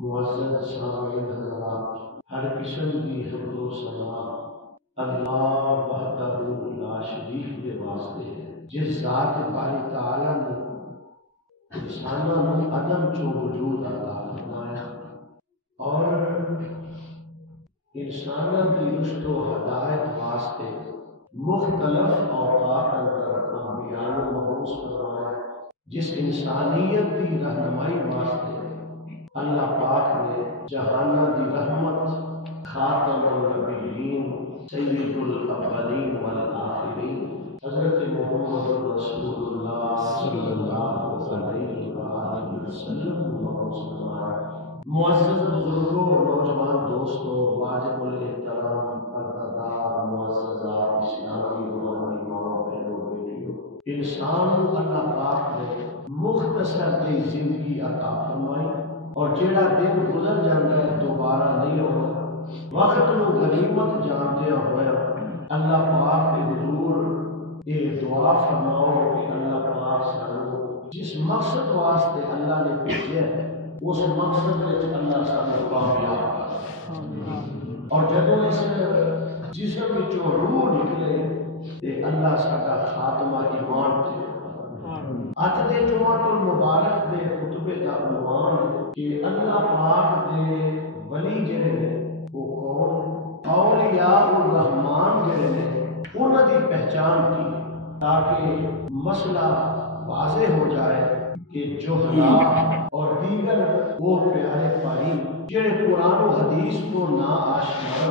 معزز سامعین حضرات، ہر قسم کی حمد و ثنا اللہ وحدہ لا شریک کے واسطے ہے، جس ذات باری تعالی نے انسانوں کو عدم چو وجود عطا فرمایا اور انسانوں کی رشد و ہدایت واسطے مختلف اوقات اندر انبیاء کو مبعوث فرمایا، جس انسانیت کی رہنمائی واسطے اللہ پاک نے جہانہ دی رحمت خاتم النبیین سید الاولین والآخرین حضرت محمد رسول اللہ صلی اللہ علیہ وآلہ وسلم کو مبعوث فرمایا۔ معزز بزرگوں، نوجوان دوستوں، واجب الاحترام پردہ معززات اسلامی روحانی ماں بہنوں بیٹیوں، انسان کو اللہ پاک نے مختصر کی زندگی عطا فرمائی اور جیڑا دن گزر جاتا ہے دوبارہ نہیں ہوتا۔ وقت کو غنیمت جاندیا ہوا اللہ پاک کے حضور یہ دعا فرماؤ کہ اللہ پاک سانو جس مقصد واسطے اللہ نے بھیجا ہے اس مقصد میں اللہ سانو کامیاب کرے، اور جب اس جسم وچوں روح نکلے تے اللہ ساڈا خاتمہ ایمان تے اج دے جمعۃ المبارک دے خطبے دا عنوان ہے کہ اللہ پاک دے ولی جڑے نے وہ کون، اولیاء الرحمان جڑے نے انہاں دی پہچان کی، تاکہ مسئلہ واضح ہو جائے کہ جوہلا اور دیگر وہ پیارے بھائی جڑے قرآن و حدیث کو نا آشنا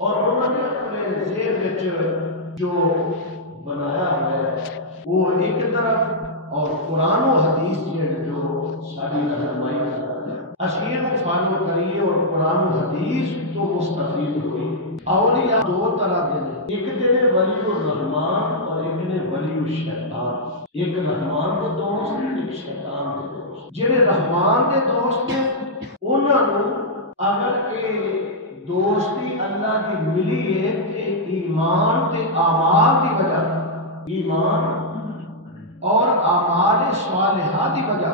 اور انہوں نے اپنے ذہن وچ جو بنایا ہے وہ ایک طرف، اور قرآن و حدیث جو ساری رہنمائی اشیر کو فالو کریے اور قرآن و حدیث تو مستفید ہوئی۔ اولیاء دو طرح کے ہیں، ایک نے ولی الرحمان اور ایک نے ولی الشیطان، ایک رحمان کے دوست ایک شیطان کے دوست۔ جڑے رحمان کے دوست ہیں انہوں اگر کہ دوستی اللہ کی ملی ہے کہ ایمان تے اعمال کی وجہ، ایمان اور اعمال صالحہ کی وجہ،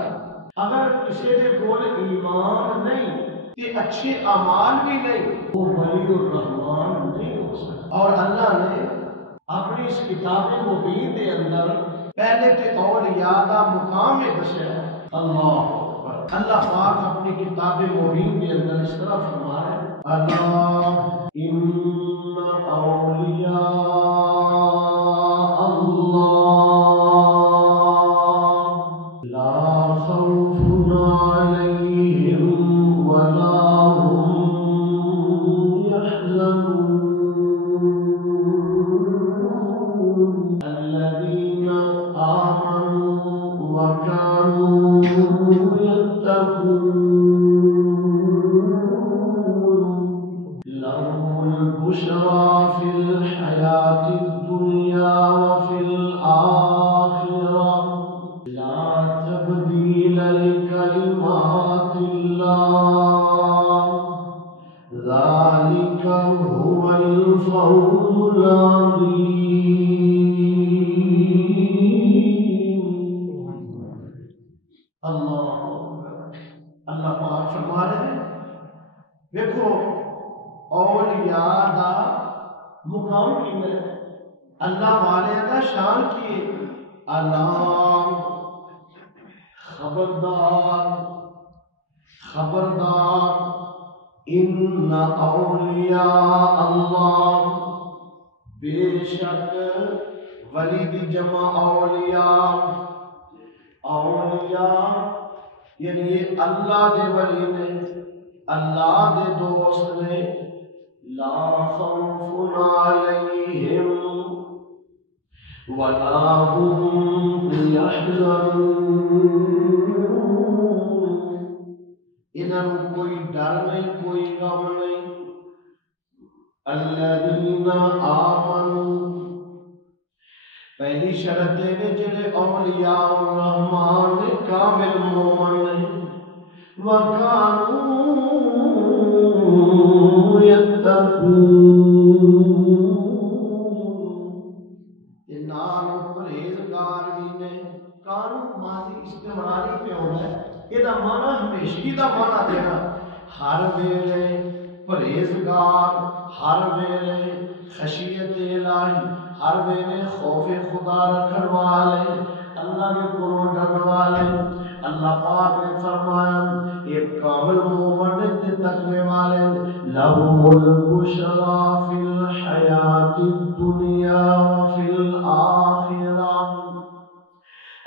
اگر کسی کے کول ایمان نہیں تے اچھے اعمال بھی نہیں وہ ولی الرحمان نہیں ہو سکتا۔ اور اللہ نے اپنی اس کتاب مبین کے اندر پہلے تے اولیاء کا مقام ہے دسیا۔ اللہ اللہ پاک اپنی کتاب مبین کے اندر اس طرح فرما رہے ہیں، اللہ ان اولیاء اللہ اللہ پاک فرما رہے ہیں، دیکھو اولیاء دا مقام کی ہے، اللہ والے دا شان کی ہے۔ اللہ خبردار خبردار ان اولیاء اللہ، بے شک ولی دی جمع اولیاء، اولیاء یعنی یہ اللہ دے ولی نے، اللہ دے دوست نے، لا خوف علیہم ولا هم يحزنون، انہوں کوئی ڈر نہیں کوئی غم نہیں۔ الذین آمنوا، پہلی شرط ہے جڑے اولیاء الرحمان نے کامل مومن نے، وَكَانُوا يَتَّقُونَ، یہ نام پرہیزگار بھی نے، کانو ماضی استمراری پہ ہونا ہے، یہ دا معنی ہمیشگی دا معنی دینا، ہر ویلے پرہیزگار، ہر ویلے خشیت الہی، ہر ویلے خوف خدا رکھنے والے، اللہ کے کو ڈرنے والے۔ اللہ پاک نے فرمایا ایک کامل مومن کے تقوی والے لہم البشریٰ فی الحیات الدنیا وفی الآخرہ،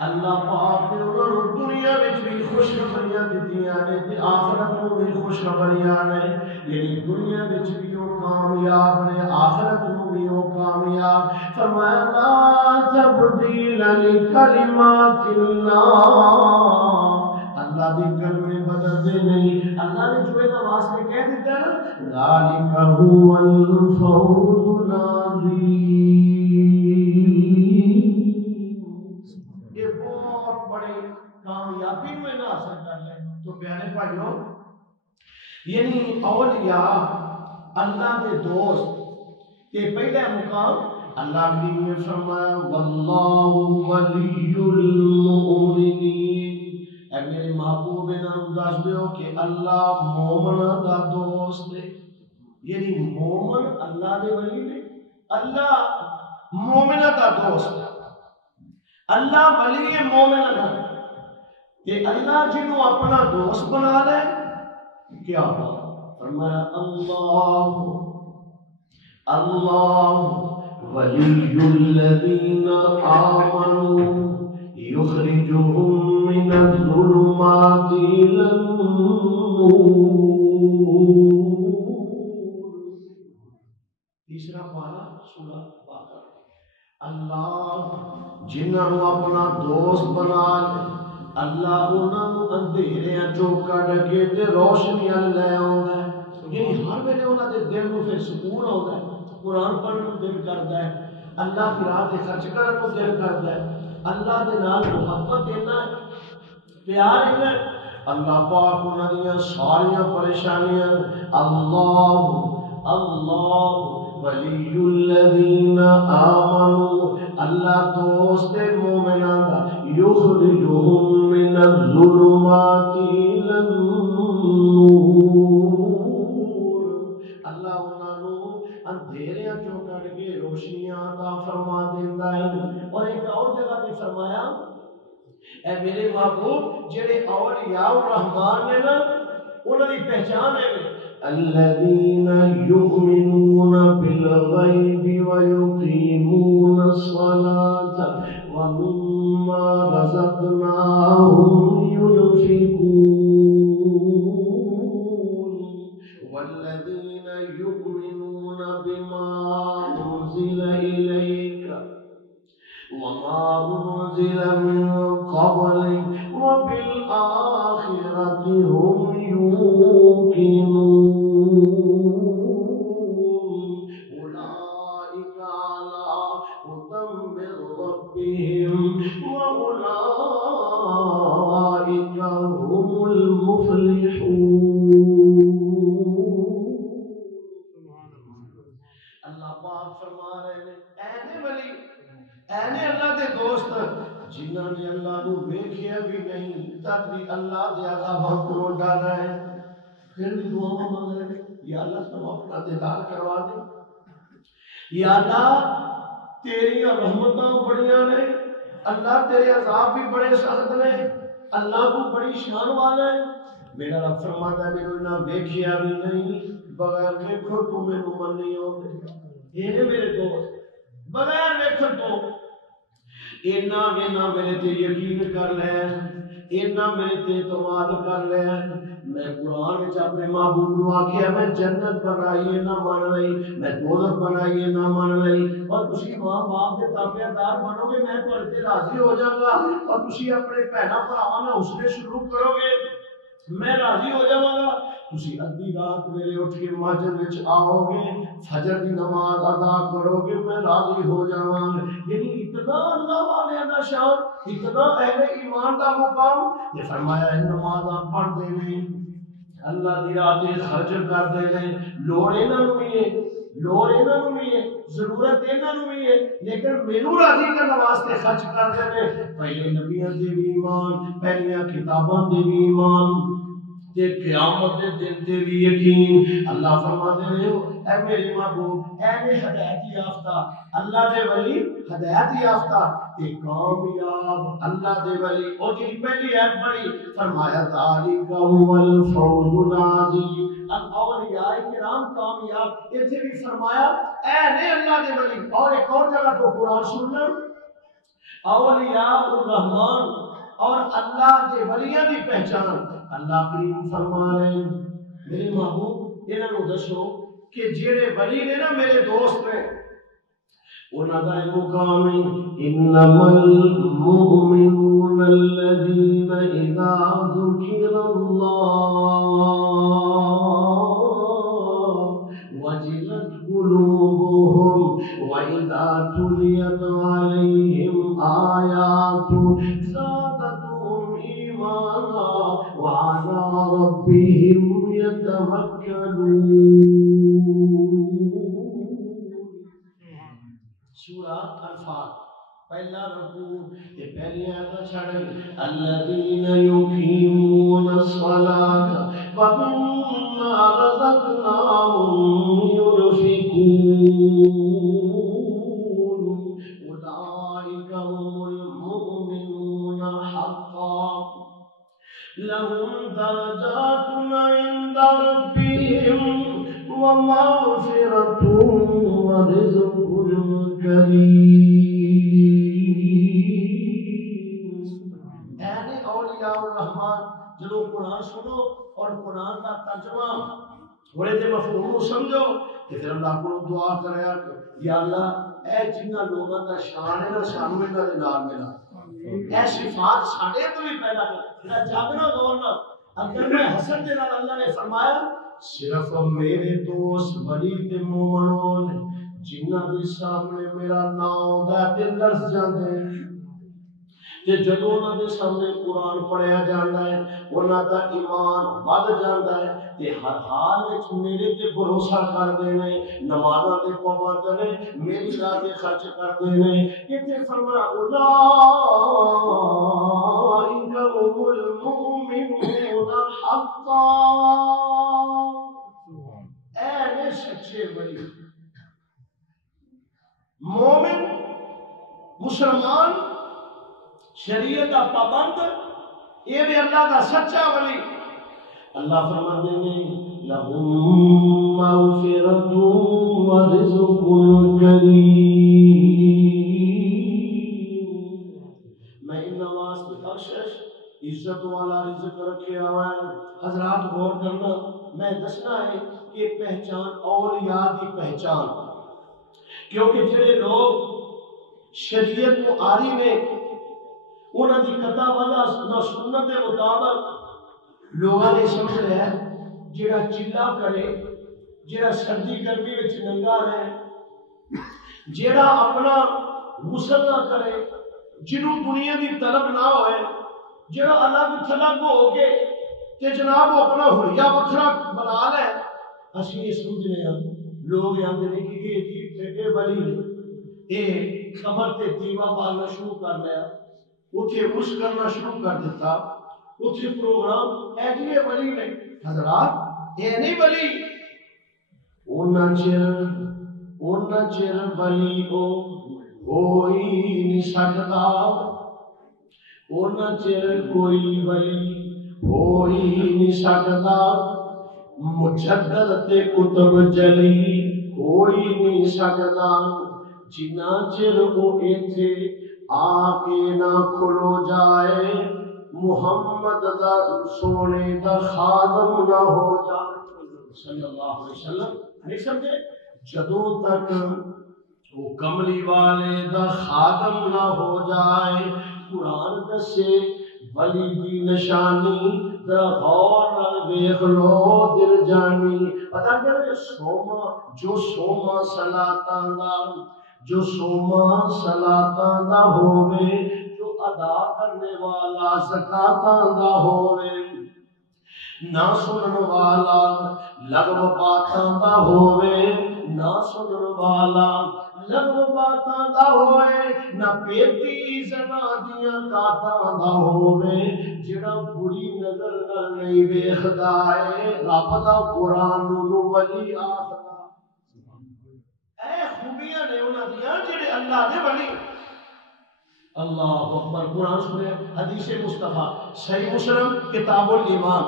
اللہ پاک نے انہوں نے دنیا وچ بھی خوشخبریاں دتیاں نے تے آخرت میں بھی خوشخبریاں نے، یعنی دنیا وچ بھی وہ کامیاب نے، آخرت میں بھی وہ کامیاب۔ فرمایا لا تبدیل لکلمات اللہ، اللہ دی کلمے بدلتے نہیں، اللہ نے جو ایک واسطے کہہ دیتا ہے نا ذالک هو الفوز العظیم، کامیابی میں نہ حاصل کر لیں۔ تو پیارے بھائیوں، یعنی اولیاء اللہ کے دوست کے پہلا مقام اللہ کریم نے فرمایا واللہ ولی المؤمنین، اے میرے محبوب نام دس دیو کہ اللہ مومنہ دا دوست ہے، یعنی مومن اللہ دے ولی نے، اللہ مومنہ دا دوست ہے، اللہ ولی مومنہ دا، کہ اللہ جنہوں اپنا دوست بنا لے کیا بات فرمایا اللہ اللہ ولی الذین آمنوا یخرجهم من الظلمات إلى النور، تیسرا پارا سورہ بقرہ، اللہ جنہوں اپنا دوست بنا لے، اللہ انہوں اندھیرے چوں کڈ کے تے روشنی لے آوندا ہے، یعنی ہر ویلے انہاں دے دل نوں پھر سکون آوندا ہے، قرآن پڑھن نوں دل کردا ہے، اللہ کی راہ تے خرچ کرن نوں دل کردا ہے، اللہ دے نال محبت دینا ہے، پیار ہے، اللہ پاک انہاں دیاں ساریاں پریشانیاں اللہ اللہ ولی الذین آمنوا، اللہ دوست مومناں دا یخرجهم من الظلمات إلى النور، اللہ انہاں نوں اندھیریاں چوں کڈ کے روشنیاں عطا فرما دیندا ہے۔ اور ایک اور جگہ تے فرمایا اے میرے محبوب جڑے اولیاء الرحمن نے نا انہاں دی پہچان ہے الذین یؤمنون بالغیب ویقیمون الصلاة ومما رزقناهم ينفقون والذین یؤمنون بما انزل الیک وما انزل من قبلک وبالآخرة هم يوقنون أولئك على هدى من ربهم وأولئك هم المفلحون۔ اللہ پاک فرما رہے ہیں اے ولی، اے اللہ دے دوست جنہاں نے اللہ نو ویکھیا بھی نہیں تب بھی اللہ دے عذاب کو ڈر رہے ہیں، پھر بھی دعا مانگ رہے ہیں یا اللہ تو اپنا دیدار کروا دے، یا اللہ تیری رحمتاں بڑیاں نے، اللہ تیرے عذاب بھی بڑے سخت نے، اللہ کو بڑی شان والا ہے، میرا رب فرماتا ہے میرے نہ ویکھیا بھی نہیں بغیر ویکھو تو مینوں منی ہوندے، اے میرے دوست بغیر ویکھو تو اینا میرے تے یقین کر لے، اینا میرے تے اعتماد کر لے، میں قرآن وچ اپنے محبوب نو آکھیا میں جنت بنائی نہ من لئی، میں دوزخ بنائی نہ من لئی، اور تسی ماں باپ دے تابعدار بنو گے میں تہاڈے تے راضی ہو جاؤں گا، اور تسی اپنے بہناں بھراواں نال حسن سلوک کرو گے میں راضی ہو جاواں گا، تسی ادھی رات ویلے اٹھ کے مسجد وچ آؤ گے، فجر دی نماز ادا کرو گے میں راضی ہو جاواں گا، یعنی اتنا اللہ والے دا شان، اتنا اہل ایمان دا مقام، یہ فرمایا ہے نمازاں پڑھ دے نہیں، اللہ دی راہ تے خرچ کر دے نہیں، لوڑ انہاں نوں بھی ہے، لوڑ انہاں نوں بھی ہے، ضرورت انہاں نوں بھی ہے، لیکن مینوں راضی کرنے واسطے خرچ کر دے نے، پہلے نبیاں دے بھی ایمان، پہلیاں کتاباں دے بھی ایمان، تے قیامت دے دن تے بھی یقین. اللہ فرماتے ہیں اے میری محبوب اے نے ہدایت یافتہ اللہ دے ولی ہدایت یافتہ تے کامیاب اللہ دے ولی. اور جی پہلی ایت بڑی فرمایا ذالک هو الفوز العظیم. اولیاء کرام کامیاب ایتھے بھی فرمایا اے نے اللہ دے ولی. اور ایک اور جگہ تو قرآن سننا اولیاء الرحمن اور اللہ کے ولیاں دی پہچان. اللہ کریم فرما رہے ہیں میرے محبوب انہاں نو دسو کہ جڑے ولی نے نا میرے دوست نے انہاں دا مقام انما المؤمنون الذين اذا ذكر الله وجلت قلوبهم واذا تليت عليهم آياته زادتهم إيمانا وعلى ربهم يتوكلون. سورہ انفال پہلا رکوع یہ پہلی آیت چھڑے الذین یقیمون الصلاة ومما رزقناهم ينفقون اولئک هم المؤمنون حقا لهم درجات عند ربهم ومغفرة ورزق کریم. اے اولیاء الرحمن جدو قرآن سنو اور قرآن کا ترجمہ تھوڑے دے مفہوم کو سمجھو کہ پھر اللہ کو دعا کریا یا اللہ اے جنہ لوگوں کا شان ہے نا سانو انہاں دے نال ملا اے صفات ساڈے تو بھی پیدا کر جاگنا غور نہ. اگر میں حسن دے نال اللہ نے فرمایا صرف میرے دوست ولی تے مومنوں نے جنہ دے سامنے میرا نام دا تے لرز جاندے تے جدوں انہاں دے سامنے قرآن پڑھیا جاندا ہے انہاں دا ایمان بڑھ جاندا ہے تے ہر حال وچ میرے تے بھروسہ کردے نے نمازاں تے پابند نے میری راہ تے خرچ کردے نے. ایتھے فرمایا اولئک هم المؤمنون حقا. اے نے سچے ولی مومن مسلمان شریعت کا پابند یہ بھی اللہ کا سچا ولی. اللہ فرماتے ہیں لہم مغفرۃ ورزق کریم. میں ان نواز کی بخشش عزت والا رزق رکھا ہوا ہے. حضرات غور کرنا میں دسنا ہے کہ پہچان اولیاء کی پہچان کیونکہ جڑے لوگ شریعت کو آری نے انہاں دی قطع وجہ نہ سنت کے مطابق لوگاں نے سمجھ لیا جڑا چلا کرے جڑا سردی گرمی وچ ننگا رہے جڑا اپنا غسل نہ کرے جنوں دنیا دی طلب نہ ہوئے جڑا الگ تھلگ ہو کے کہ جناب وہ اپنا حلیہ وکھرا بنا لے اسی یہ سمجھنے ہیں لوگ آندے نے کہ یہ ولی نے یہ قبر تے دیوا پالنا شروع کر لیا اتھے عرس کرنا شروع کر دیتا اتھے پروگرام ایجوے ولی نے. حضرات یہ نہیں ولی اونا چر ولی ہوئی نہیں سکتا اونا چر کوئی ولی ہوئی نہیں سکتا مجدد تے کتب جلی ہوئی نہیں سکتا جنا چر وہ ایتھے آکے نہ کھلو جائے محمد دا سونے دا خادم نہ ہو جائے صلی اللہ علیہ وسلم. نہیں سمجھے جدوں تک وہ کملی والے دا خادم نہ ہو جائے. قرآن دسے ولی دی نشانی ذرا غور نال ویکھ لو دل جانی. پتہ کرے سوما صلاتاں دا ہووے جو ادا کرنے والا زکاتاں دا ہووے نہ سنن والا لغو باتاں دا ہووے نہ سنن والا لغو باتاں دا ہوئے نہ پیتی زنا دیاں کاتاں دا ہوئے جڑا بری نظر نہ نہیں ویکھدا ہے رب دا قرآن نو ولی آکھدا اے خوبیاں نے انہاں دیاں جڑے اللہ دے ولی اللہ اکبر قرآن سنے حدیث مصطفیٰ صحیح مسلم کتاب الایمان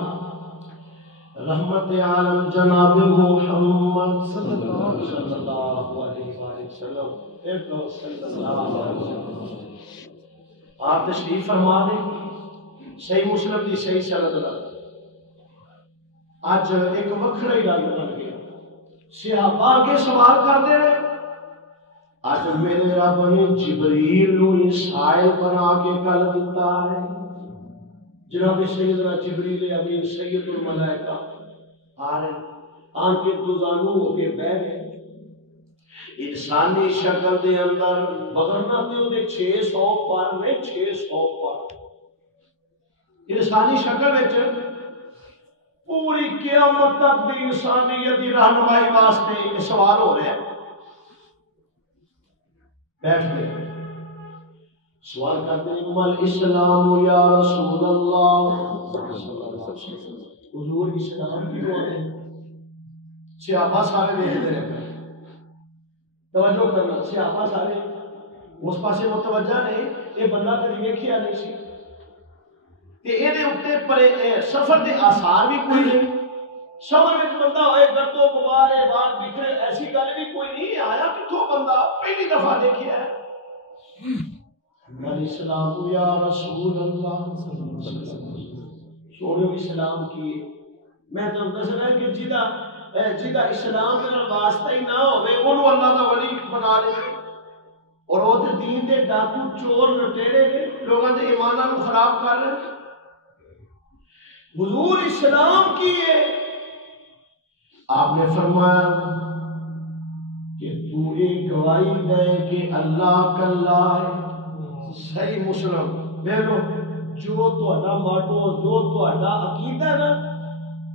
رحمت عالم جناب محمد صلی اللہ علیہ وسلم آپ تشریف فرما دیں صحیح مسلم کی صحیح سند آج ایک وکھرا ہی رنگ بن گیا صحابہ آگے سوال کرتے ہیں آج میرے رب نے جبریل نو سائل بنا کے کل دیتا ہے جناب سیدنا جبریل امین سید الملائکہ آ رہے آن کے گزانو ہو کے بہ گئے انسانی شکل دے اندر بغرنا دے 600 پر میں 600 پر انسانی شکل وچ پوری قیامت تک دی انسانیت دی رہنمائی واسطے یہ سوال ہو رہا ہے بیٹھ گئے سوال کرتے ہیں مل اسلام یا رسول اللہ حضور اسلام کی بات ہے صحابہ سارے دیکھتے رہے توجہ کرنا صحابہ سارے اس پاسے متوجہ نہیں یہ بندہ کبھی ویکھیا نہیں سی تے اے دے اوتے پرے سفر دے آثار بھی کوئی نہیں سفر وچ بندہ ہوئے گردو غبار ہے بال بکھرے ایسی گل بھی کوئی نہیں آیا کتھوں بندہ پہلی دفعہ دیکھیا ہے من اسلام یا رسول اللہ سوڑیو اسلام کی میں تو دس رہا کہ جیدہ اسلام کے واسطہ ہی نہ ہوئے انہوں اللہ کا ولی بنا لے اور وہ دین دے ڈاکو چور لٹیرے نے لوگوں دے ایمانہ کو خراب کر رہے حضور اسلام کی ہے آپ نے فرمایا کہ تو ایک گواہی دے کہ اللہ کلا ہے صحیح مسلم بیلو جو تہاڈا ماٹو جو تہاڈا عقیدہ نا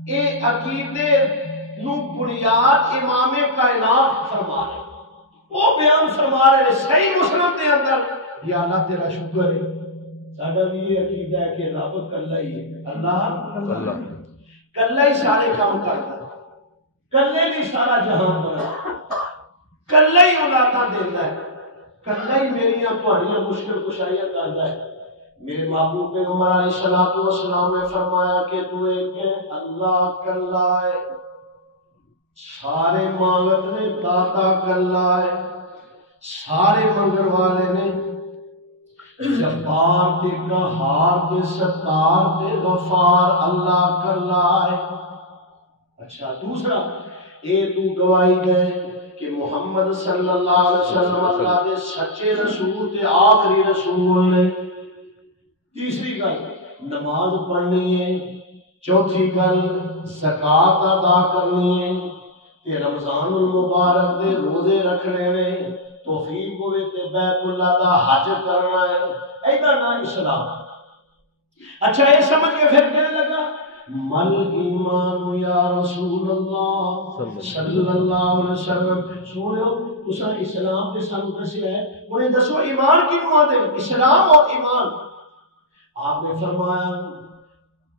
اے عقیدے نو بنیاد امام کائنات فرما رہے وہ بیان فرما رہے صحیح مسلم دے اندر یا اللہ تیرا شکر ہے ساڈا بھی یہ عقیدہ ہے کہ رب کلا ہی ہے اللہ کلا ہی سارے کام کرتا ہے کلے بھی سارا جہان بنا کلا ہی اولاداں دیندا ہے کلا ہی میریاں تہاڈیاں مشکل کشائیاں کردا ہے میرے محبوب پیغمبر علیہ الصلوۃ والسلام نے فرمایا کہ تو ایک ہے اللہ کلا ہے سارے مانگت نے داتا کلا ہے سارے منگر والے نے جبار دے قہار دے ستار دے غفار اللہ کلا ہے اچھا دوسرا اے تو گواہی دے کہ محمد صلی اللہ علیہ وسلم اللہ دے سچے رسول دے آخری رسول نے تیسری گل نماز پڑھنی ہے چوتھی گل زکات ادا کرنی ہے تے رمضان المبارک دے روزے رکھنے نے توفیق ہوئے تے بیت اللہ دا حج کرنا ہے ایدہ نا اسلام اچھا یہ سمجھ کے پھر کہنے لگا مل ایمان یا رسول اللہ صلی اللہ علیہ وسلم سنو تسا اسلام کے ساتھ دسیا ہے انہیں دسو ایمان کی نوع دے اسلام اور ایمان آپ نے فرمایا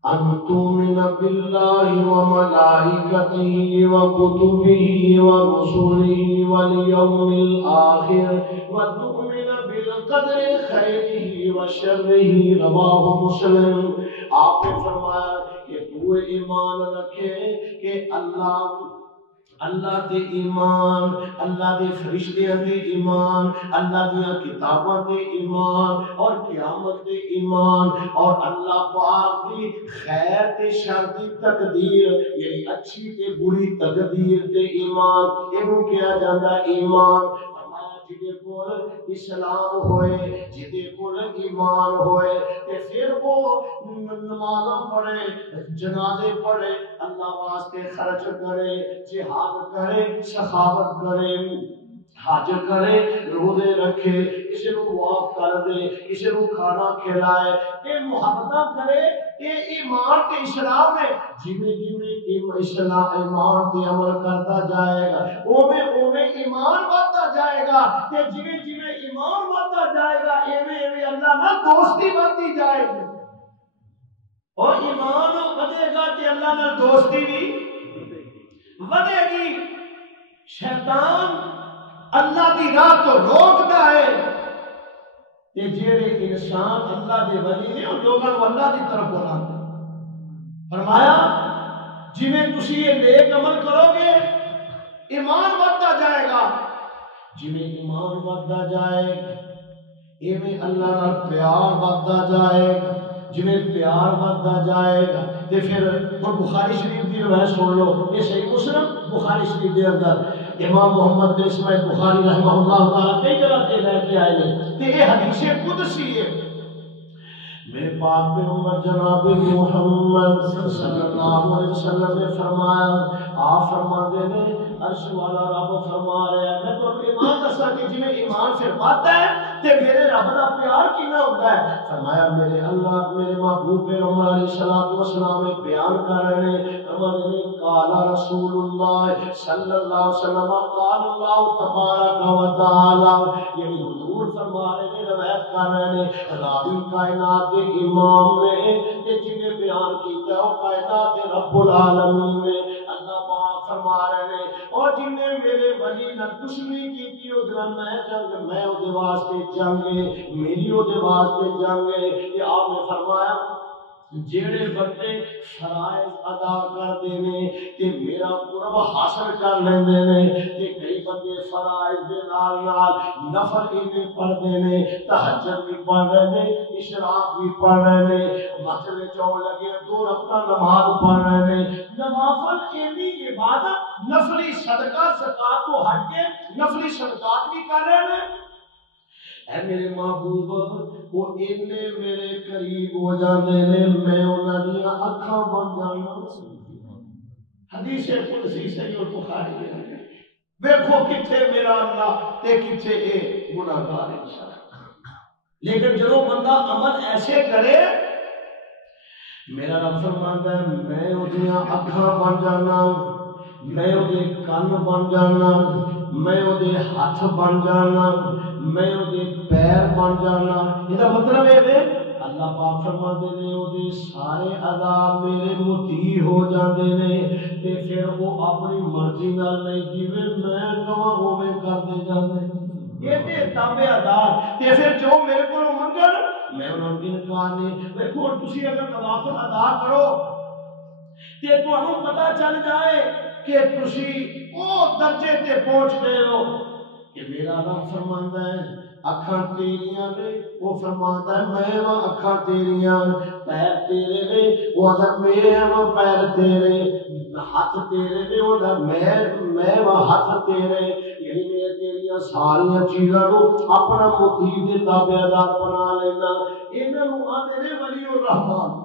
ان تؤمن باللہ وملائکتہ وکتبہ ورسلہ والیوم الآخر وتؤمن بالقدر خیرہ وشرہ رواہ مسلم آپ نے فرمایا کہ تو ایمان رکھے کہ اللہ دے ایمان اللہ دے فرشتیاں دے ایمان اللہ دیاں کتاباں دے ایمان اور قیامت دے ایمان اور اللہ پاک دی خیر تے شر دی تقدیر یعنی اچھی تے بری تقدیر تے ایمان اینو کیا جاندا ایمان جدے کول اسلام ہوئے جدے کول ایمان ہوئے تے پھر وہ نمازاں پڑھے جنازے پڑھے اللہ واسطے خرچ کرے جہاد کرے سخاوت کرے حج کرے روزے رکھے اسے رو معاف کر دے اسے رو کھانا کھلائے یہ محبتہ کرے یہ ایمان کے اسلام ہے جویں جویں اسلام ایمان تے عمل کرتا جائے گا اوویں اوویں ایمان بڑھتا جائے گا تے جویں جویں ایمان بڑھتا جائے گا ایویں ایویں اللہ نال دوستی بڑھتی جائے گی اور ایمان بڑھے گا تے اللہ نال دوستی بھی بڑھے گی شیطان اللہ دی راہ تو روکتا ہے تے جڑے انسان اللہ دے ولی نے او لوگاں کو اللہ دی طرف بلاتے فرمایا جویں تسی یہ نیک عمل کرو گے ایمان بڑھتا جائے گا جویں ایمان بڑھتا جائے گا ایویں اللہ نال پیار بڑھتا جائے گا جویں پیار بڑھتا جائے گا تے پھر بخاری شریف کی روایت سن لو یہ صحیح مسلم بخاری شریف دے اندر امام محمد بن اسماعیل بخاری رحمہ اللہ تعالی کئی جگہ تے لے کے آئے ہیں تے یہ حدیث قدسی ہے میرے پاک پیغمبر جناب محمد صلی اللہ علیہ وسلم نے فرمایا آپ فرماتے ہیں عرش والا رب فرما رہا ہے میں تو ایمان دسا کہ جی میں ایمان پھر بڑھتا ہے تے میرے رب کا پیار کتنا ہوتا ہے فرمایا میرے اللہ میرے محبوب پیغمبر علیہ الصلوۃ والسلام نے بیان کر رہے ہیں فرماتے ہیں قال رسول اللہ صلی اللہ علیہ وسلم قال اللہ تبارک و تعالی یعنی حضور فرما رہے ہیں روایت کر رہے ہیں راوی کائنات کے امام نے کہ جنہیں بیان کیا وہ کائنات کے رب العالمین نے اللہ پاک فرما رہے ہیں اور جنہیں میرے ولی نے دشمنی کی تھی ادھر میں جنگ میں وہ واسطے جنگے میری وہ واسطے جنگے یہ آپ نے فرمایا جیڑے بندے فرائض ادا کر دینے کہ میرا قرب حاصل کر لیندے نے کہ کئی بندے فرائض دے نال نال نفل بھی پڑھ دینے تہجد بھی پڑھ رہے نے اشراق بھی پڑھ رہے نے مسجد میں چون لگے دو رکعت نماز پڑھ رہے نے نوافل اینی عبادت نفلی صدقہ زکات کو ہٹ کے نفلی صدقات بھی کر رہے ہیں اے میرے محبوب وہ اینے میرے قریب ہو جاندے نے میں انہاں دی اکھاں بن جانا حدیث قدسی صحیح البخاری میں دیکھو کتھے میرا اللہ تے کتھے اے گناہگار انسان لیکن جب بندہ عمل ایسے کرے میرا رب فرماتا ہے میں اودیاں اکھاں بن جانا میں اودے کان بن جانا میں اودے ہاتھ بن جانا میں اودے پیر بن جانا یہ مطلب ہے اللہ پاک فرماتے ہیں اودے سارے عذاب میرے مطیع ہو جاندے نے تے پھر وہ اپنی مرضی نال نہیں جویں میں کہاں اوویں کردے جاندے یہ تے تابعدار تے پھر جو میرے کولوں منگن میں انہاں دی انکار نہیں دیکھو تسی اگر نوافل ادا کرو تے تانوں پتہ چل جائے کہ تسی او درجے تے پہنچ گئے ہو کہ میرا رب فرماندا ہے اکھاں تیریاں نے وہ فرماندا ہے میں وہ اکھاں تیریاں پیر تیرے نے وہ اگر میں وہ پیر تیرے ہاتھ تیرے نے وہ میں وہ ہاتھ تیرے یعنی میں تیریاں ساری چیزاں کو اپنا مطیع تے تابعدار بنا لینا انہاں نوں آندے نے ولی الرحمن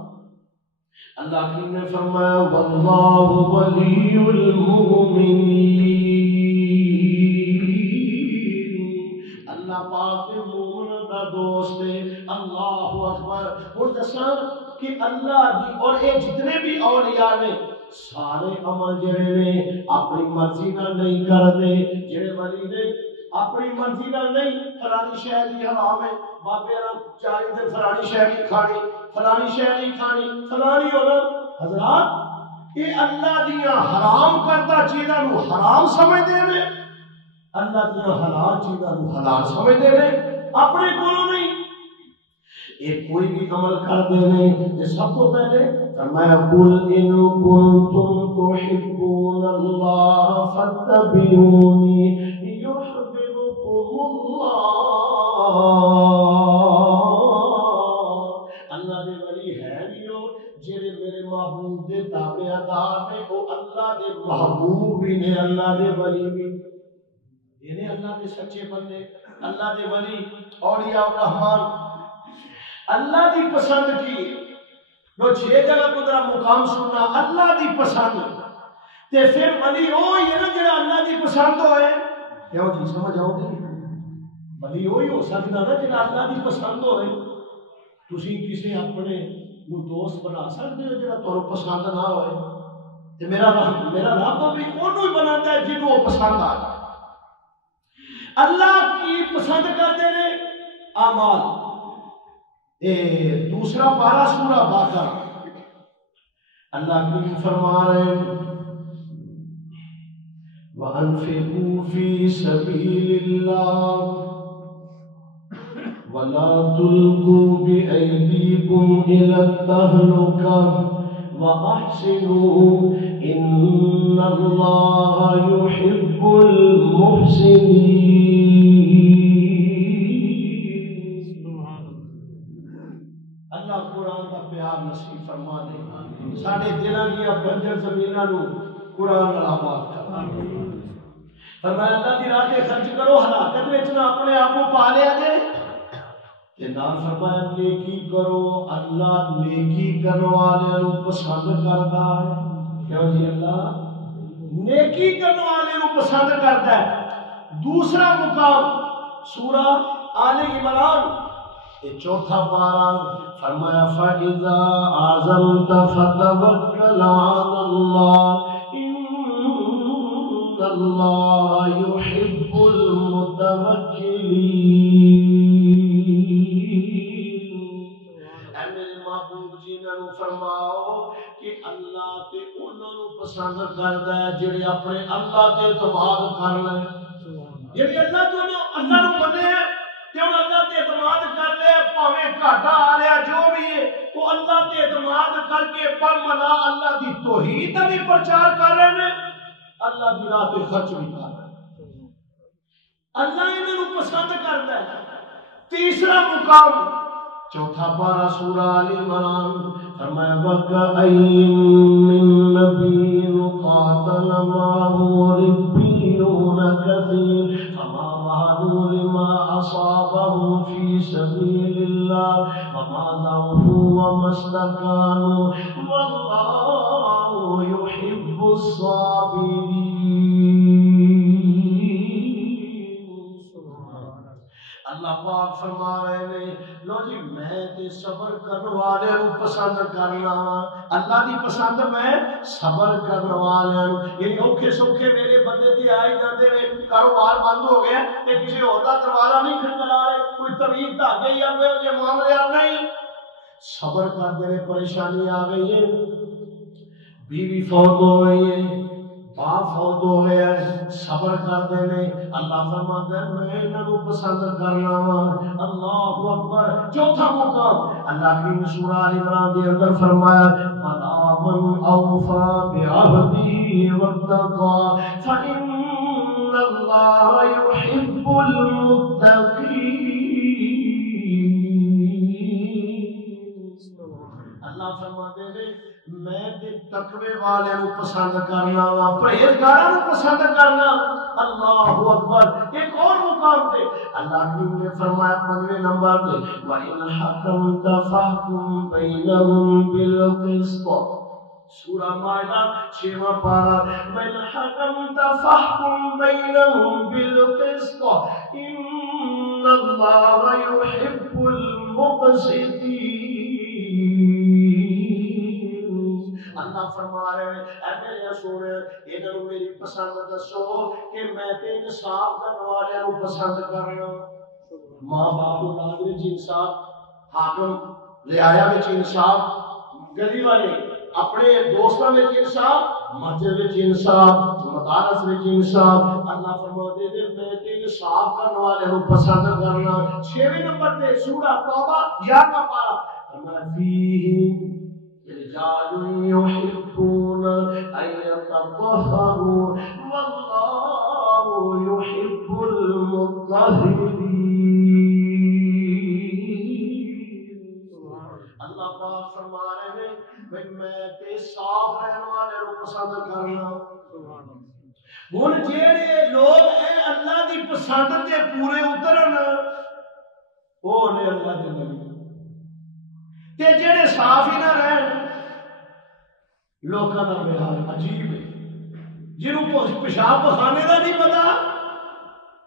اللہ کی نے فرمایا واللہ ولی المؤمنین اللہ پاک مومن دا دوست ہے اللہ اکبر اور دساں کہ اللہ دی اور اے جتنے بھی اولیاء نے سارے عمل جڑے نے اپنی مرضی نال نہیں کردے جڑے ولی نے اپنی مرضی نال نہیں فلانی شے دی حرام ہے بابے رب چاہے تے فلانی شے نہیں کھانی فلانی شے نہیں کھانی فلانی ہونا حضرات یہ اللہ دیاں حرام کردہ چیزاں نو حرام سمجھدے نے اللہ دیاں حلال چیزاں نو حلال سمجھدے نے اپنے کولوں نہیں یہ کوئی بھی عمل کر دے نے سب کو پہلے فرمایا قل ان کنتم تحبون اللہ فاتبعونی یحببکم اللہ دے ولی ہے بھی ہو جڑے میرے محبوب دے تابعدار نے وہ اللہ دے محبوب بھی نے اللہ دے ولی بھی یعنی اللہ دے سچے بندے اللہ دے ولی اولیاء الرحمن اللہ دی پسند کی جو چھ جگہ کو ذرا مقام سننا اللہ دی پسند تے پھر ولی وہی ہے نا جڑا اللہ دی پسند ہوئے کیوں جی سمجھ آؤ گی ولی وہی ہو سکتا نا جڑا اللہ دی پسند ہوئے تسی کسی اپنے نو دوست بنا سکتے ہو جڑا تانوں پسند نہ ہوئے تے میرا رب بھی اونوں ہی بناتا ہے جنوں وہ پسند آ جائے اللہ کی پسند کرتے ہیں اعمال. دوسرا پارا سورہ باقرہ اللہ کی فرما رہے ہیں وَأَنفِقُوا فِي سَبِيلِ اللَّهِ وَلَا تُلْقُوا بِأَيْدِيكُمْ إِلَى التَّهْلُكَةِ وَأَحْسِنُوا إِنَّ اللَّهَ يُحِبُّ الْمُحْسِنِينَ. اللہ قرآن کا پیار نصیب فرما دے ساڈے دلاں دیاں بنجر زمیناں نو قرآن نال آباد کر. فرمایا اللہ دی راہ تے خرچ کرو ہلاکت وچ نہ اپنے آپ کو پا لیا جے. تے نال فرمایا نیکی کرو اللہ نیکی کرنے والے نو پسند کردا ہے. کیوں جی اللہ نیکی کرنے والے نو پسند کردا ہے. دوسرا مقام سورہ آل عمران چوتھا پارا فرمایا فَإِذَا عَزَمْتَ فَتَوَكَّلْ عَلَى اللَّهِ إِنَّ اللَّهَ يُحِبُّ الْمُتَوَكِّلِينَ. اے میرے محبوب جنہاں نو فرماؤ کہ اللہ تے انہاں نو پسند کردا ہے جڑے اپنے اللہ تے اعتماد کر لیں. جڑے اللہ تو اللہ نو منے تے انہاں اللہ تے اعتماد کر لے بھاویں گھاٹا آ رہا جو بھی ہے وہ اللہ تے اعتماد کر کے برملا اللہ دی توحید دا بھی پرچار کر رہے ہیں اللہ دی راہ تے خرچ بھی کر رہے ہیں. اللہ انہاں نو پسند کردا ہے. تیسرا مقام چوتھا پارا سورہ آل عمران فرمایا وَكَأَيِّن مِّن نَّبِيٍّ قَاتَلَ مَعَهُ رِبِّيُّونَ كَثِيرٌ فَمَا وَهَنُوا لِمَا أَصَابَهُمْ فِي سَبِيلِ اللَّهِ وَمَا ضَعُفُوا وَمَا اسْتَكَانُوا وَاللَّهُ يُحِبُّ الصَّابِرِينَ. اللہ پاک فرما رہے ہیں لو جی میں تے صبر کرنے والے نو پسند کرنا. اللہ دی پسند میں صبر کرنے والے نو یعنی اوکھے سوکھے میرے بندے تے آئی جاندے نے کاروبار بند ہو گیا تے کسی اور دا دروازہ نہیں کھٹکھٹا رہے کوئی طویل دھاگے یا کوئی معاملہ نہیں صبر کردے نے. پریشانی آ گئی ہے بیوی فوت ہو گئی ہے باپ فوت ہو گیا صبر کردے نے. اللہ فرماتا ہے میں انہاں نو پسند کرنا وا. اللہ اکبر. چوتھا مقام اللہ کی سورہ آل عمران دے اندر فرمایا فَلَا مَنْ أَوْفَى بِعَهْدِهِ وَاتَّقَىٰ فَإِنَّ اللَّهَ يُحِبُّ الْمُتَّقِينَ. اللہ فرماتے ہیں میں تے تقوی والے نو پسند کرنا وا پرہیزگاراں نو پسند کرنا. اللہ اکبر. ایک اور مقام پہ اللہ نے فرمایا 5ویں نمبر پہ وَإِنْ حَكَمْتَ فَاحْكُم بَيْنَهُم بِالْقِسْطِ. سورہ مائدہ 6واں پارہ وَإِنْ حَكَمْتَ فَاحْكُم بَيْنَهُم بِالْقِسْطِ إِنَّ اللَّهَ يُحِبُّ الْمُقْسِطِينَ. اللہ فرما رہے ہیں اے میرے سونے انہاں نو میری پسند دسو کہ میں تے انصاف کرنے والے نو پسند کرنا. ماں باپ اولاد وچ انصاف حاکم رعایا وچ انصاف گلی والے اپنے دوستاں وچ انصاف مسجد وچ انصاف مدارس وچ انصاف. اللہ فرماتے ہیں میں تے انصاف کرنے والے نو پسند کرنا. 6ویں نمبر تے سورہ توبہ 11واں پارہ فرمایا فیہ رجال يحبون أن يتطهروا والله يحب المطهرين. اللہ پاک فرما رہے ہیں میں تے صاف رہنے والے کو پسند کرنا. ہن جڑے لوگ ہیں اللہ دی پسند تے پورے اترن او نے اللہ دے نبی تے جڑے صاف ہی نہ رہن لوکاں دا بیان عجیب ہے. جنہوں پیشاب پخانے دا نہیں پتا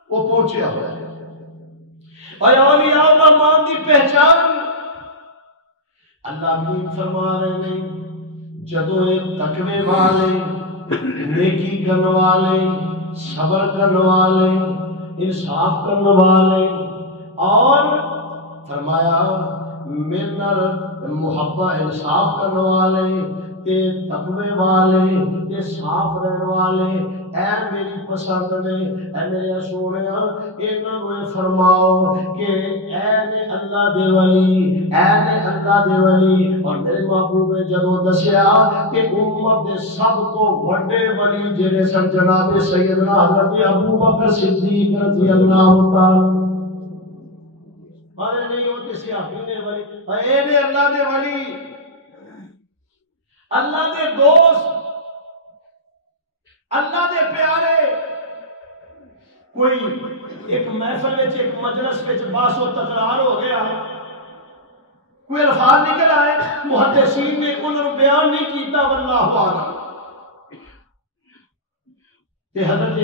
وہ پہنچیا ہوا ہے. اور اولیاء الرحمان دی پہچان اللہ کی فرما رہے ہیں جدوں یہ تقوی والے نیکی کرنے والے صبر کرنے والے انصاف کرنے والے، اور فرمایا میرے نال محبت انصاف کرنے والے تے تقوی والے تے صاف رہنے والے اے میری پسند نے، اے میرے سونیا انہاں نوں فرماؤ کہ اے نے اللہ دے ولی، اے نے اللہ دے ولی۔ اور میرے محبوب نے جدوں دسیا کہ امت دے سب تو بڑے ولی جڑے سن جناب سیدنا حضرت ابو بکر صدیق رضی اللہ تعالی، ارے نہیں وہ تے صحابی نے ولی، اے نے اللہ دے ولی، اللہ دے دوست، اللہ دے پیارے۔ کوئی ایک محفل وچ ایک مجلس وچ بحث و تکرار ہو گیا، کوئی الفاظ نکل آئے، محدثین نے انہوں بیان نہیں کیتا، واللہ اعلم۔ تے حضرت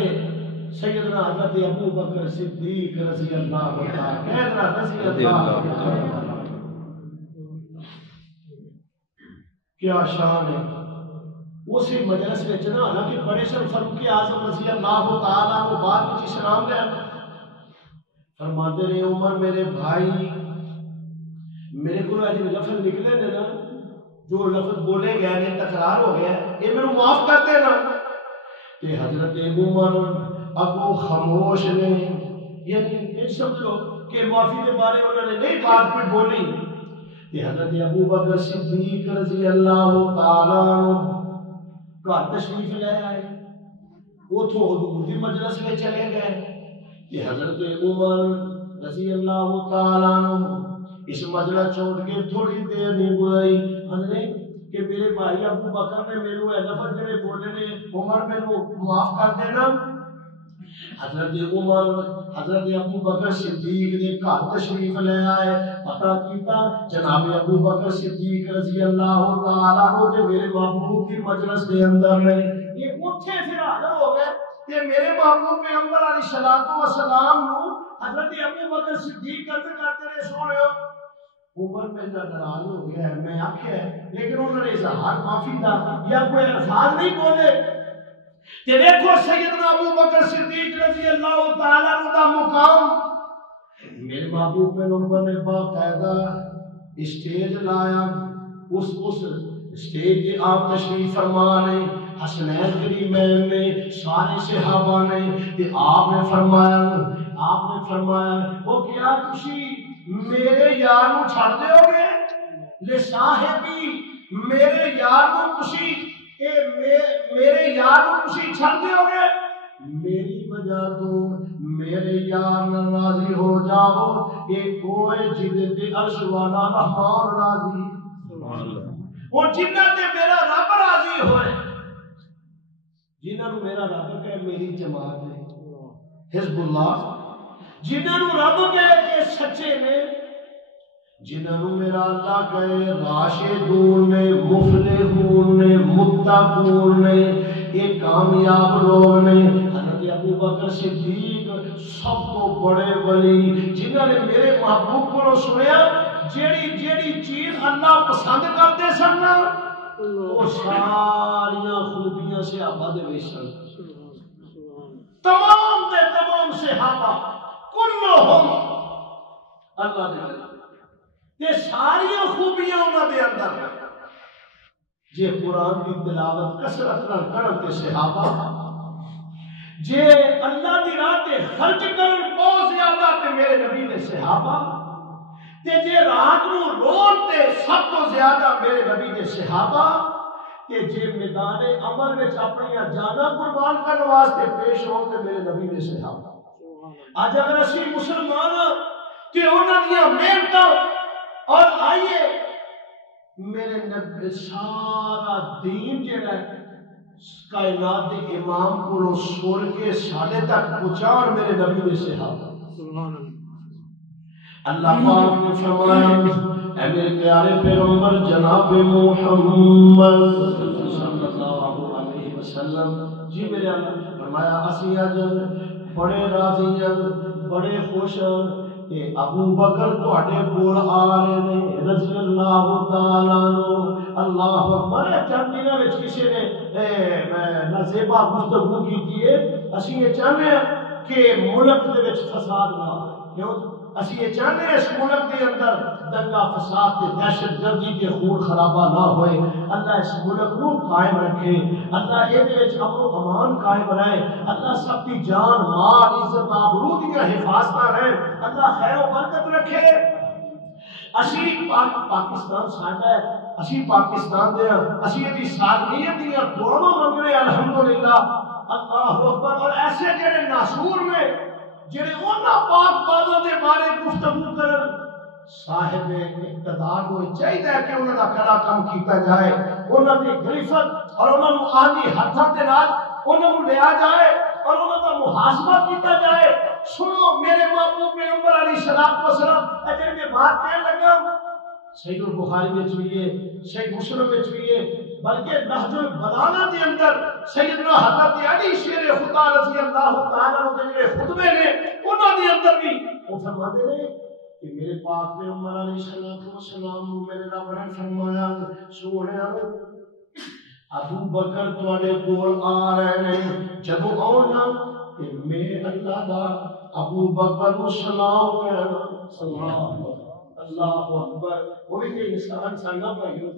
سیدنا حضرت ابو بکر صدیق رضی اللہ تعالی عنہ رضی اللہ تعالی، کیا شان ہے اسی مجلس میں نا، حالانکہ بڑے سن فاروق اعظم رضی اللہ تعالیٰ عنہ بعد میں اسلام لے فرماتے رہے عمر میرے بھائی، میرے کو ایسے لفظ نکلے نے نا، جو لفظ بولے گئے نے تکرار ہو گیا، یہ میرے معاف کر دے نا۔ کہ حضرت عمر ابو خاموش نے، یعنی یہ سمجھ لو کہ معافی کے بارے انہوں نے نہیں بات کوئی بولی، کہ حضرت ابو بکر صدیق رضی اللہ تعالیٰ عنہ گھر تشریف لے آئے، اتوں حضور دی مجلس میں چلے گئے کہ حضرت عمر رضی اللہ تعالیٰ عنہ اس مجلس چھوڑ کے تھوڑی دیر نہیں گزری، حضرت کہ میرے بھائی ابو بکر نے میرے اے لفظ جڑے بولے نے عمر میرے معاف کر دینا۔ حضرت عمر حضرت ابو بکر صدیق نے گھر تشریف لے آئے، پتہ کیتا جناب ابو بکر صدیق رضی اللہ تعالیٰ عنہ تے میرے محبوب کی مجلس دے اندر نے، یہ اوتھے پھر حاضر ہو گئے تے میرے محبوب پیغمبر علیہ الصلوۃ والسلام نو حضرت ابو بکر صدیق کرتے رہے، سنو عمر میں ناراض ہو گیا ہے، میں آکھیا لیکن انہوں نے اظہار معافی دا یا کوئی الفاظ نہیں بولے۔ کہ دیکھو سیدنا ابو بکر صدیق رضی اللہ تعالیٰ عنہ دا مقام، میرے محبوب پیغمبر نے باقاعدہ اسٹیج لایا، اس اسٹیج کے آپ تشریف فرما نے، حسنین کریمین نے، سارے صحابہ نے، کہ آپ نے فرمایا وہ کیا تسی میرے یار نو چھڑ دیو گے، لے صاحبی میرے یار نو تسی میرے یار نو تسی چھڑ دیو گے، میری وجہ تو میرے یار راضی ہو جاؤ، ایک کوئی جدے تے عرش والا رحمان راضی، وہ جنہ تے میرا رب راضی ہوئے، جنہ نو میرا رب کہے میری جماعت ہے حزب اللہ، جنہ نو رب کہے کہ سچے نے، جنہ نو میرا اللہ کہے راشدون نے، مفلحون نے، متقون نے، یہ کامیاب لوگ نے۔ حضرت ابو بکر صدیق سب کو بڑے ولی، جنہوں نے میرے محبوب کو سنیا جیڑی چیز اللہ پسند کرتے سن وہ ساریاں خوبیاں صحابہ دے وچ سن، تمام دے تمام صحابہ کلہم اللہ دے ولی، یہ ساریاں خوبیاں انہاں دے اندر۔ جے قرآن کی تلاوت کثرت نال کرن تے صحابہ، جے اللہ دی راہ تے خرچ کرن بہت زیادہ تے میرے نبی دے صحابہ، تے جے رات نو رون تے سب تو زیادہ میرے نبی دے صحابہ، تے جے میدان عمل وچ اپنی جاناں قربان کرن واسطے پیش ہون تے میرے نبی دے صحابہ۔ اج اگر اسی مسلمان تے انہاں دیاں محنتاں اور آئیے میرے نبی سارا دین جڑا ہے کائنات کے امام کو سن کے ساڈے تک پہنچا، اور میرے نبی دے صحابہ۔ اللہ پاک نے فرمایا اے میرے پیارے پیغمبر جناب محمد صلی اللہ علیہ وسلم، جی میرے اللہ فرمایا اسی اج بڑے راضی ہیں، بڑے خوش ہیں کہ ابو بکر تواڈے کول آ رہے نے رضی اللہ تعالیٰ عنہ۔ اللہ اکبر۔ چند دنوں وچ کسی نے نازیبا گفتگو کیتی ہے، اسی یہ چاہتے ہیں کہ ملک دے وچ فساد نہ ہو. کیوں اسی یہ چاہتے ہیں اس ملک کے اندر دنگا فساد تے دہشت گردی کے خون خرابہ نہ ہوئے. اللہ اس ملک کو قائم رکھے. اللہ یہ امن و امان قائم رہے. اللہ سب کی جان مال عزت آبرو کی حفاظت رہے. اللہ خیر و برکت رکھے. اسی پاکستان ساڈا ہے. اسی پاکستان دے اسی دی سالمیت دی دعاواں منگ رہے ہیں الحمدللہ. اللہ اکبر. اور ایسے جڑے ناسور نے جڑے انہاں پاک بازوں دے بارے گفتگو کرن صاحب اقتدار کو چاہیے کہ انہوں کا کڑا کام کیتا جائے. انہوں کی گرفت اور انہوں نے آدھی ہاتھوں کے نال انہوں نے لیا جائے اور انہوں کا محاسبہ کیتا جائے. سنو میرے محبوب پیغمبر علیہ الصلوۃ والسلام اجر میں بات کہنے لگا صحیح البخاری میں بھی ہے صحیح مسلم میں بھی ہے بلکہ نہج البلاغہ کے اندر سیدنا حضرت علی شیر خدا رضی اللہ تعالیٰ عنہ کے خطبے نے انہوں نے اندر بھی وہ فرماتے ہیں کہ میرے پاک پیغمبر علیہ السلام میرے رب نے فرمایا سونے ابو بکر تواڈے کول آ رہے ہیں جدوں آنا تے میں اللہ دا ابو بکر کو سلام کہنا. اللہ اکبر. وہ بھی انسان سانگا بھائیو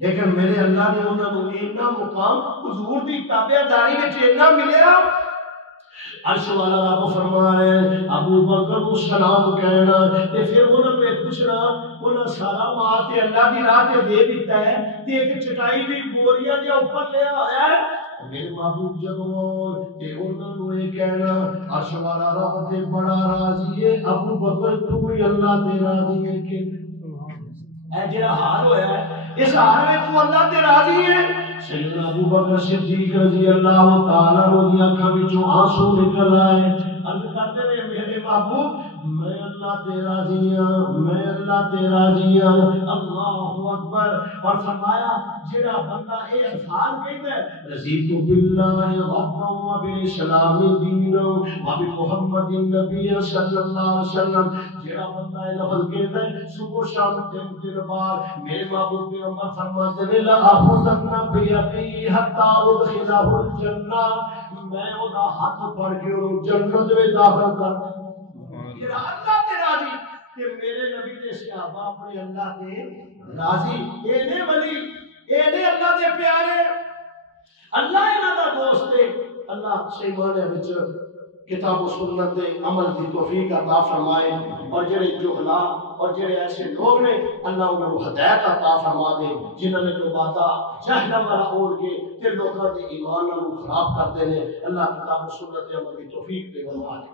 لیکن میرے اللہ نے انہوں نے اتنا مقام حضور دی تابعداری وچ اتنا ملیا. عرش والا رب فرما رہے ہیں ابو بکر کو سلام کہنا تے پھر انہوں نے پوچھنا انہاں سارا مال تے اللہ دی راہ تے دے دیتا ہے تے ایک چٹائی دی بوریا جے اوپر لے آیا ہے میرے محبوب جدوں تے انہوں نے کہنا عرش والا رب تے بڑا راضی ہے ابو بکر تو بھی اللہ تے راضی ہے کہ اے جڑا حال ہویا ہے اس حال میں تو اللہ تے راضی ہے. سیدنا ابو بکر صدیق رضی اللہ تعالیٰ عنہ دی آنکھاں وچوں آنسو نکل آئے. عرض کرتے ہیں میرے محبوب میں اللہ تے راضی ہوں میں اللہ تے راضی ہوں. اللہ اکبر. اور فرمایا جڑا بندہ اے الفاظ کہتا ہے رضیت باللہ ربا وبالاسلام دینا وبمحمد النبی صلی اللہ علیہ وسلم. جڑا بندہ اے لفظ کہتا ہے صبح شام دن بار میرے محبوب پیغمبر فرماتے ہیں لا اخذن بیدی حتی ادخلہ الجنہ میں اودا ہاتھ پڑ کے انہوں جنت میں داخل کرنا. جڑا اللہ تے راضی کہ میرے نبی دے صحابہ اپنے اللہ تے راضی اے نے ولی اے نے اللہ دے پیارے اللہ انہاں دا دوست ہے. اللہ صحیح معنی وچ کتاب و سنت دے عمل کی توفیق عطا فرمائے اور جڑے جہلا اور جڑے ایسے لوگ نے اللہ انہوں کو ہدایت عطا فرما دے جنہوں نے لبادہ جہل والا اوڑھ کے تے لوگوں کے ایمان کو خراب کرتے ہیں. اللہ کتاب و سنت دے عمل کی توفیق دے فرمائے.